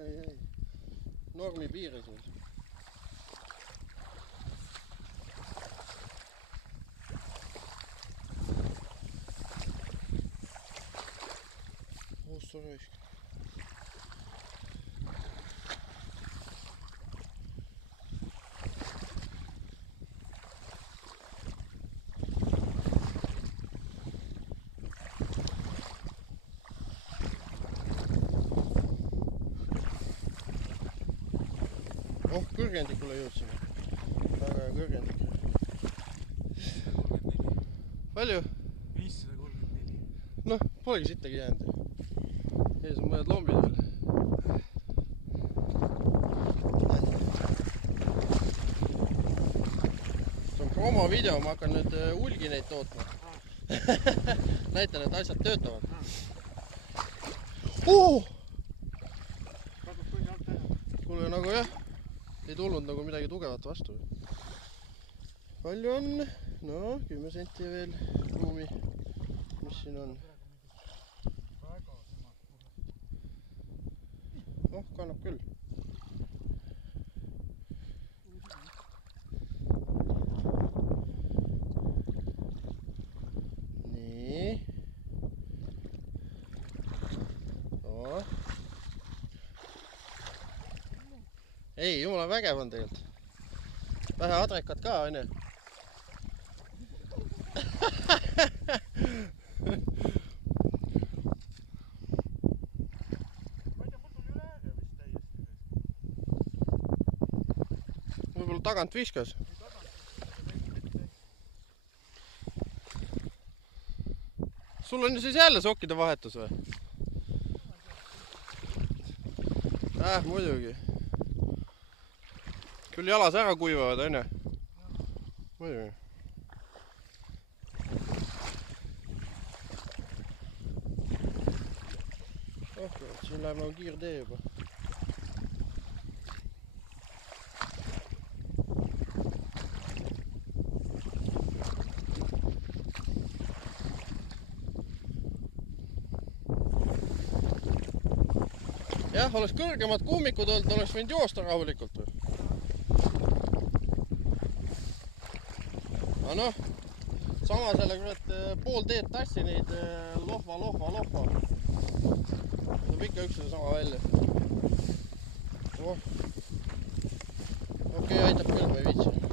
ei. Normi piires. Ossa raisk. Oh, kõrgendikule jõudsime. Väga hea kõrgendik. Palju? 534. Noh, polegi sittagi jäänud. Ees on mõned lombid veel. See on promo video, ma hakkan nüüd ulgi neid tootma. Näitan, et asjad töötavad. Kuule, nagu jah. Ei tulnud nagu midagi tugevat vastu. Palju on? No, 10 senti veel ruumi. Mis siin on? Oh, kannab küll. Nii. Oh. Ei, jumala vägev on tegelikult. Vähe adrekat ka, on ju? Võib-olla tagant viskas. Sul on ju siis jälle sokkide vahetus või? Muidugi. Küll jalas ära kuivavad, on ju? Muidugi. Oh, siin läheb nagu kiirtee juba. Jah, oleks kõrgemad kummikud olnud, oleks võinud joosta rahulikult või? Aga noh, sama sellega, et pool teed tassi neid lohva. Tuleb ikka üks sama välja. Oh. Okei, aitab küll, ma ei viitsi.